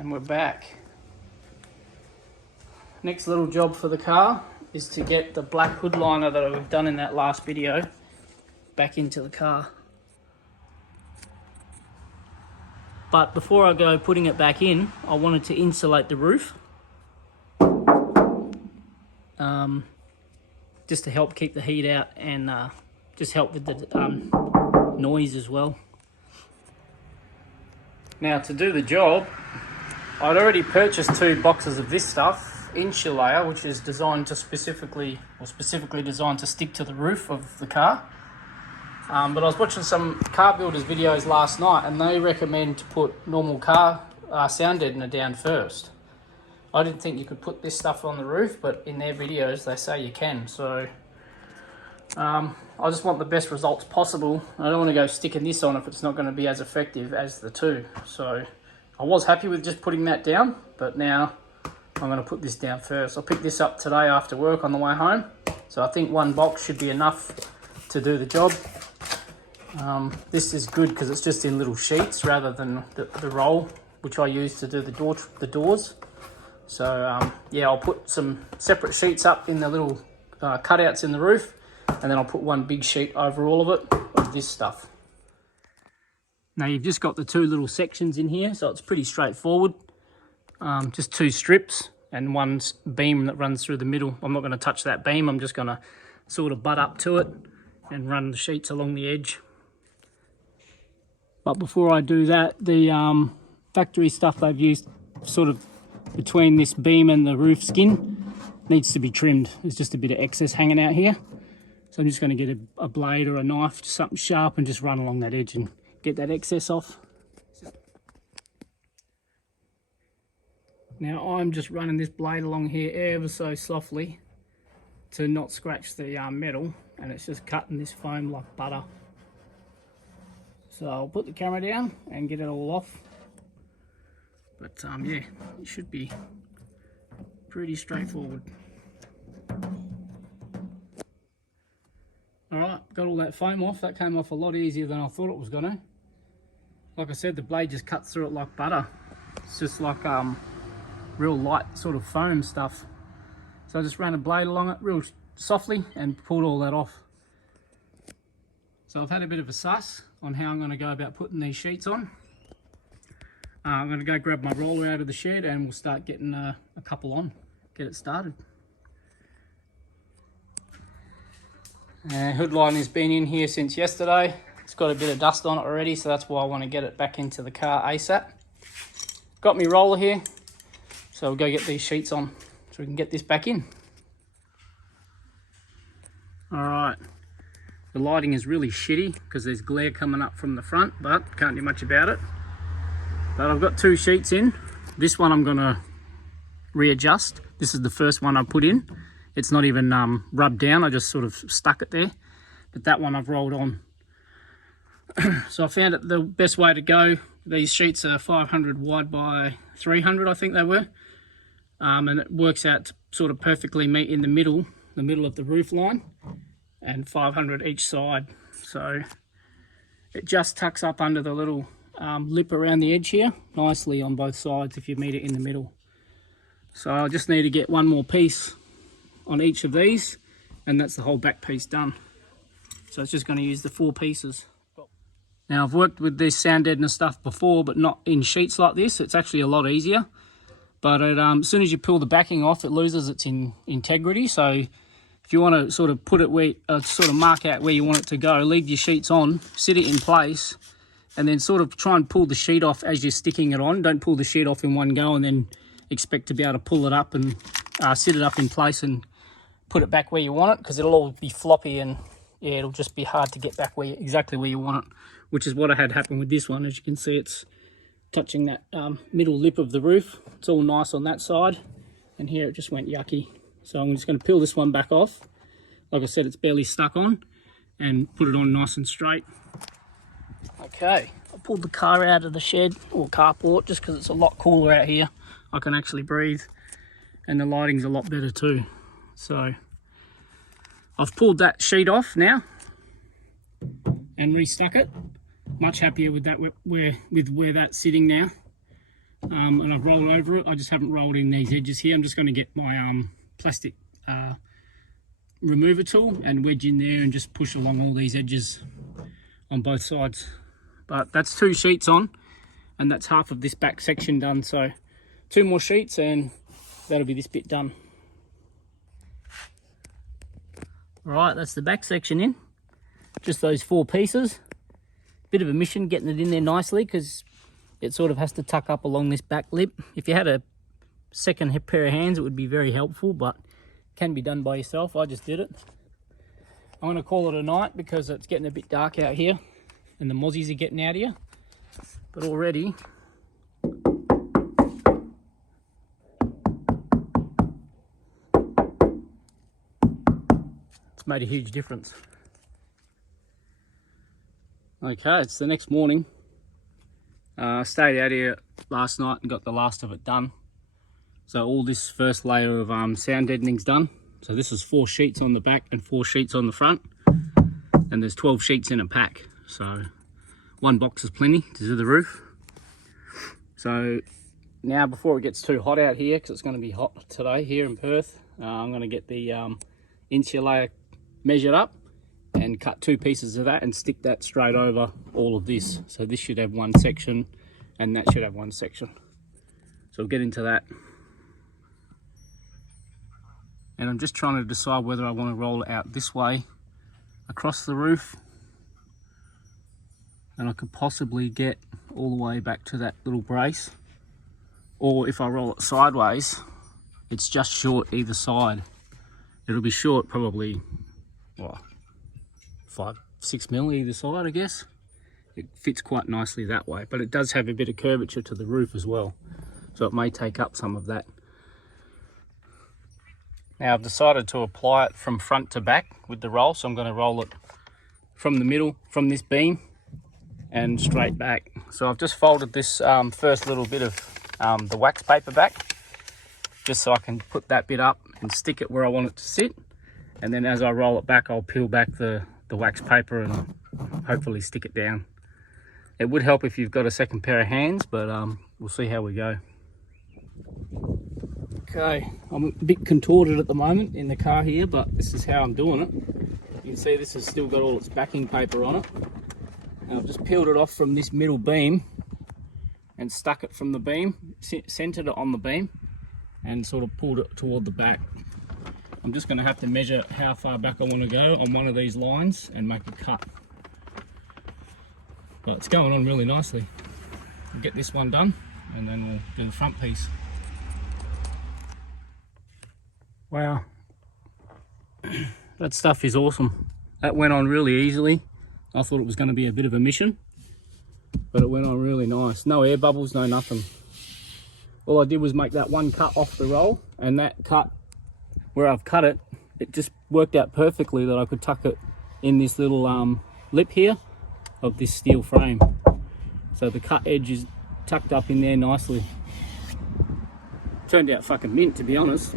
And we're back. Next little job for the car is to get the black hood liner that we've done in that last video back into the car. But before I go putting it back in, I wanted to insulate the roof. Just to help keep the heat out and just help with the noise as well. Now to do the job, I'd already purchased 2 boxes of this stuff, Insul-Layer, which is designed to specifically designed to stick to the roof of the car. But I was watching some car builders videos last night and they recommend to put normal car sound deadener down first. I didn't think you could put this stuff on the roof, but in their videos they say you can. So I just want the best results possible. I don't want to go sticking this on if it's not going to be as effective as the 2. So I was happy with just putting that down, but now I'm going to put this down first. I'll pick this up today after work on the way home. So I think 1 box should be enough to do the job. This is good because it's just in little sheets rather than the roll, which I use to do the doors. So yeah, I'll put some separate sheets up in the little cutouts in the roof, and then I'll put 1 big sheet over all of it of this stuff. Now you've just got the 2 little sections in here, so it's pretty straightforward. Just 2 strips and 1 beam that runs through the middle. I'm not going to touch that beam, I'm just going to sort of butt up to it and run the sheets along the edge. But before I do that, the factory stuff they've used sort of between this beam and the roof skin needs to be trimmed. There's just a bit of excess hanging out here. So I'm just going to get a blade or a knife, something sharp, and just run along that edge and get that excess off. Now I'm just running this blade along here ever so softly to not scratch the metal, and it's just cutting this foam like butter. So I'll put the camera down and get it all off. But yeah, it should be pretty straightforward. Alright, got all that foam off. That came off a lot easier than I thought it was gonna. Like I said, the blade just cuts through it like butter. It's just like real light sort of foam stuff. So I just ran a blade along it real softly and pulled all that off. So I've had a bit of a suss on how I'm going to go about putting these sheets on. I'm going to go grab my roller out of the shed and we'll start getting a couple on, get it started. Hood lining's been in here since yesterday. It's got a bit of dust on it already, so that's why I want to get it back into the car ASAP. Got me roller here, so we'll go get these sheets on so we can get this back in. Alright, the lighting is really shitty because there's glare coming up from the front, but can't do much about it. But I've got 2 sheets in. This one I'm going to readjust. This is the first one I put in. It's not even rubbed down, I just sort of stuck it there. But that one I've rolled on. So I found it the best way to go. These sheets are 500 wide by 300, I think they were. And it works out to sort of perfectly meet in the middle of the roof line, and 500 each side. So it just tucks up under the little lip around the edge here, nicely on both sides if you meet it in the middle. So I just need to get 1 more piece on each of these, and that's the whole back piece done. So it's just going to use the 4 pieces. Now I've worked with this sound deadener stuff before, but not in sheets like this. It's actually a lot easier. But as soon as you pull the backing off, it loses its integrity. So if you want to sort of put it where, sort of mark out where you want it to go, leave your sheets on, sit it in place, and then sort of try and pull the sheet off as you're sticking it on. Don't pull the sheet off in one go and then expect to be able to pull it up and sit it up in place and put it back where you want it, because it'll all be floppy and yeah, it'll just be hard to get back exactly where you want it, which is what I had happen with this one. As you can see, it's touching that middle lip of the roof. It's all nice on that side, and here it just went yucky. So I'm just going to peel this one back off. Like I said, it's barely stuck on, and put it on nice and straight. Okay, I pulled the car out of the shed or carport just because it's a lot cooler out here. I can actually breathe, and the lighting's a lot better too. So I've pulled that sheet off now and restuck it. Much happier with that, with where that's sitting now. and I've rolled over it. I just haven't rolled in these edges here. I'm just going to get my plastic remover tool and wedge in there and just push along all these edges on both sides. But that's 2 sheets on, and that's half of this back section done. So 2 more sheets and that'll be this bit done. Right, that's the back section in. Just those 4 pieces. Bit of a mission getting it in there nicely because it sort of has to tuck up along this back lip. If you had a second pair of hands, it would be very helpful, but it can be done by yourself. I just did it. I'm going to call it a night because it's getting a bit dark out here and the mozzies are getting out of here. But already, it's made a huge difference. Okay, it's the next morning. I stayed out here last night and got the last of it done. So all this first layer of sound deadening's done. So this is 4 sheets on the back and 4 sheets on the front. And there's 12 sheets in a pack. So 1 box is plenty to do the roof. So now before it gets too hot out here, because it's going to be hot today here in Perth, I'm going to get the Insul-Layer measured up and cut 2 pieces of that and stick that straight over all of this. So this should have 1 section and that should have 1 section. So we'll get into that. And I'm just trying to decide whether I want to roll it out this way across the roof, and I could possibly get all the way back to that little brace, or if I roll it sideways, it's just short either side. It'll be short probably, well, 5-6 mil either side, I guess. It fits quite nicely that way, but it does have a bit of curvature to the roof as well, so it may take up some of that. Now I've decided to apply it from front to back with the roll, so I'm going to roll it from the middle, from this beam, and straight back. So I've just folded this first little bit of the wax paper back, just so I can put that bit up and stick it where I want it to sit. And then as I roll it back, I'll peel back the wax paper and hopefully stick it down. It would help if you've got a second pair of hands, but we'll see how we go. Okay, I'm a bit contorted at the moment in the car here, but this is how I'm doing it. You can see this has still got all its backing paper on it. And I've just peeled it off from this middle beam and stuck it from the beam, centered it on the beam, and sort of pulled it toward the back. I'm just going to have to measure how far back I want to go on one of these lines and make a cut. But it's going on really nicely. We'll get this one done and then we'll do the front piece. Wow, that stuff is awesome. That went on really easily. I thought it was going to be a bit of a mission, but it went on really nice. No air bubbles, no nothing. All I did was make that 1 cut off the roll, and that cut where I've cut it, it just worked out perfectly that I could tuck it in this little lip here of this steel frame. So the cut edge is tucked up in there nicely. Turned out fucking mint, to be honest.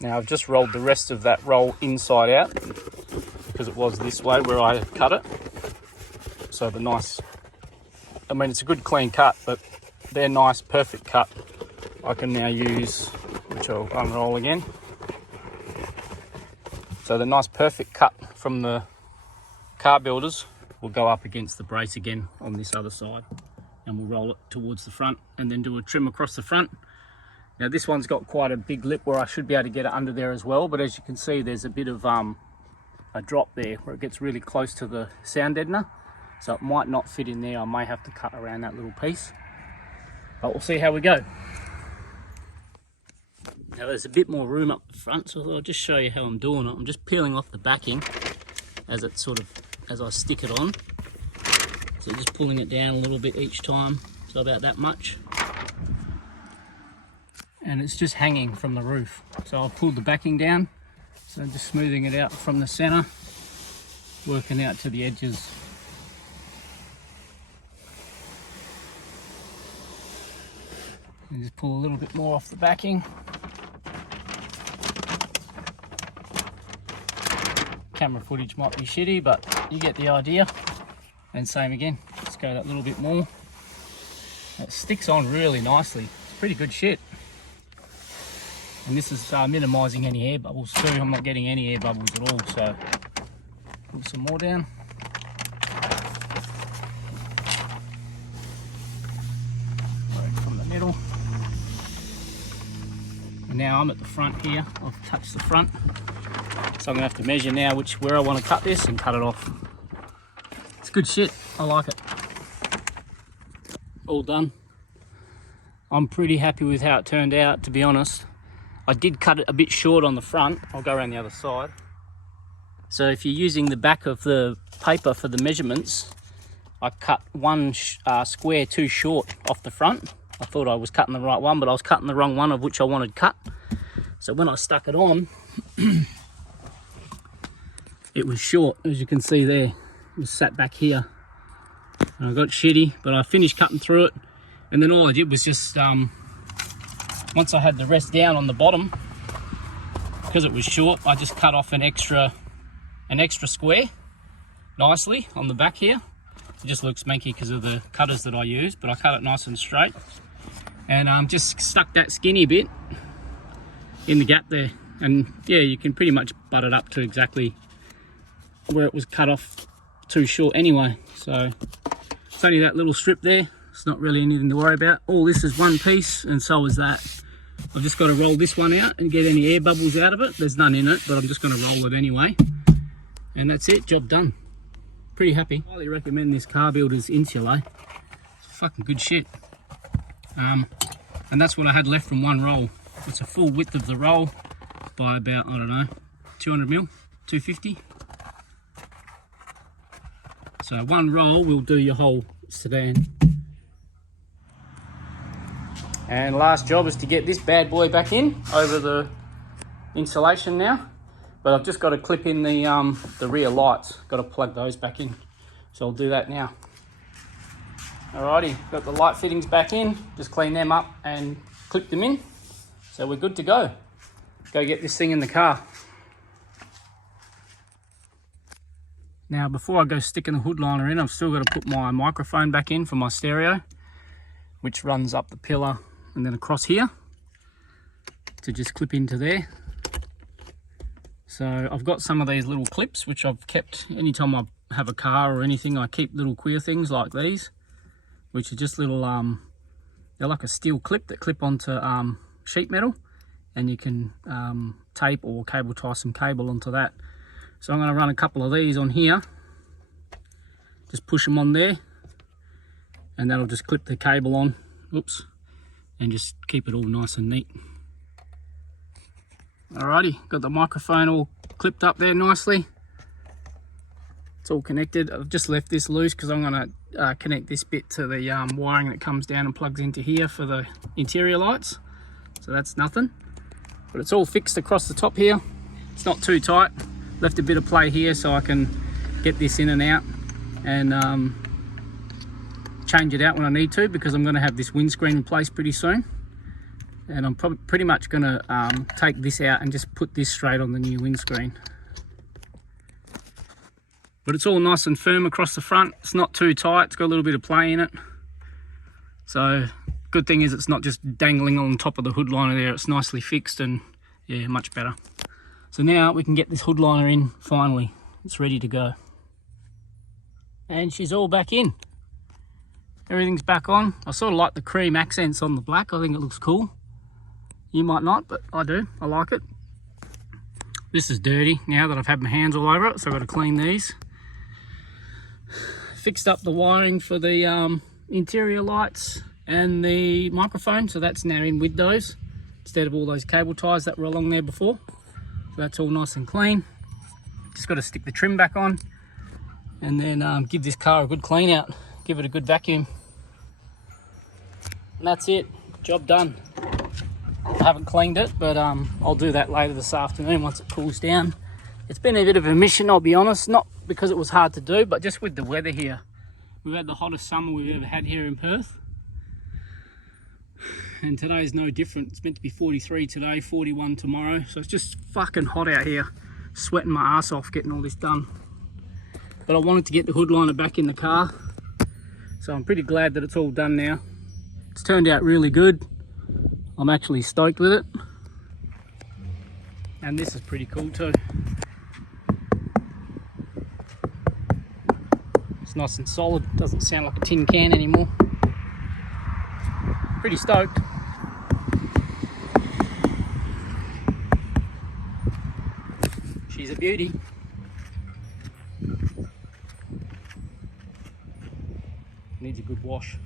Now I've just rolled the rest of that roll inside out because it was this way where I cut it. So the nice, I mean it's a good clean cut, but their nice perfect cut I can now use, which I'll unroll again. So the nice perfect cut from the CarBuilders will go up against the brace again on this other side, and we'll roll it towards the front and then do a trim across the front. Now this one's got quite a big lip where I should be able to get it under there as well, but as you can see there's a bit of a drop there where it gets really close to the sound deadener, so it might not fit in there. I may have to cut around that little piece, but we'll see how we go. Now there's a bit more room up the front, so I'll just show you how I'm doing it. I'm just peeling off the backing as it sort of, as I stick it on. So just pulling it down a little bit each time, so about that much. And it's just hanging from the roof. So I've pulled the backing down, so I'm just smoothing it out from the center, working out to the edges. And just pull a little bit more off the backing. Camera footage might be shitty, but you get the idea. And same again, let's go that little bit more. It sticks on really nicely. It's pretty good shit. And this is minimising any air bubbles too. I'm not getting any air bubbles at all, so put some more down. Right from the middle. And now I'm at the front here. I've touched the front. So I'm gonna have to measure now where I want to cut this and cut it off. It's good shit, I like it. All done. I'm pretty happy with how it turned out, to be honest. I did cut it a bit short on the front. I'll go around the other side. So if you're using the back of the paper for the measurements, I cut one square too short off the front. I thought I was cutting the right one, but I was cutting the wrong one of which I wanted cut. So when I stuck it on, it was short, as you can see there. It was sat back here. And I got shitty, but I finished cutting through it. And then all I did was just, once I had the rest down on the bottom, because it was short, I just cut off an extra square nicely on the back here. It just looks manky because of the cutters that I use, but I cut it nice and straight. And just stuck that skinny bit in the gap there. And yeah, you can pretty much butt it up to exactly where it was cut off too short anyway. So it's only that little strip there. It's not really anything to worry about. All this is one piece, and so is that. I've just got to roll this one out and get any air bubbles out of it. There's none in it, but I'm just going to roll it anyway. And that's it, job done. Pretty happy. Highly recommend this CarBuilders Insul-Layer. It's fucking good shit. And that's what I had left from one roll. It's a full width of the roll by about, I don't know, 200 mil, 250. So one roll will do your whole sedan. And last job is to get this bad boy back in over the insulation now. But I've just got to clip in the rear lights. Got to plug those back in. So I'll do that now. Alrighty, got the light fittings back in. Just clean them up and clip them in. So we're good to go. Go get this thing in the car. Now before I go sticking the hood liner in, I've still got to put my microphone back in for my stereo, which runs up the pillar and then across here to just clip into there. So I've got some of these little clips which I've kept anytime I have a car or anything. I keep little queer things like these, which are just little they're like a steel clip that clip onto sheet metal, and you can tape or cable tie some cable onto that. So I'm going to run a couple of these on here, just push them on there, and that'll just clip the cable on, oops, and just keep it all nice and neat. Alrighty, got the microphone all clipped up there nicely. It's all connected. I've just left this loose because I'm going to connect this bit to the wiring that comes down and plugs into here for the interior lights. So that's nothing. But it's all fixed across the top here. It's not too tight. Left a bit of play here so I can get this in and out and change it out when I need to, because I'm going to have this windscreen in place pretty soon. And I'm probably pretty much going to take this out and just put this straight on the new windscreen. But it's all nice and firm across the front. It's not too tight. It's got a little bit of play in it. So good thing is it's not just dangling on top of the hood liner there. It's nicely fixed and yeah, much better. So now we can get this hood liner in finally. It's ready to go. And she's all back in. Everything's back on. I sort of like the cream accents on the black. I think it looks cool. You might not, but I do. I like it. This is dirty now that I've had my hands all over it, so I've got to clean these. Fixed up the wiring for the interior lights and the microphone, so that's now in with those instead of all those cable ties that were along there before. So that's all nice and clean. Just got to stick the trim back on and then give this car a good clean out, give it a good vacuum. And that's it, job done. I haven't cleaned it, but I'll do that later this afternoon once it cools down. It's been a bit of a mission, I'll be honest, not because it was hard to do, but just with the weather here. We've had the hottest summer we've ever had here in Perth. And today's no different. It's meant to be 43 today, 41 tomorrow. So it's just fucking hot out here. Sweating my ass off getting all this done. But I wanted to get the hood liner back in the car. So I'm pretty glad that it's all done now. It's turned out really good. I'm actually stoked with it. And this is pretty cool too. It's nice and solid, doesn't sound like a tin can anymore. Pretty stoked. She's a beauty. Needs a good wash.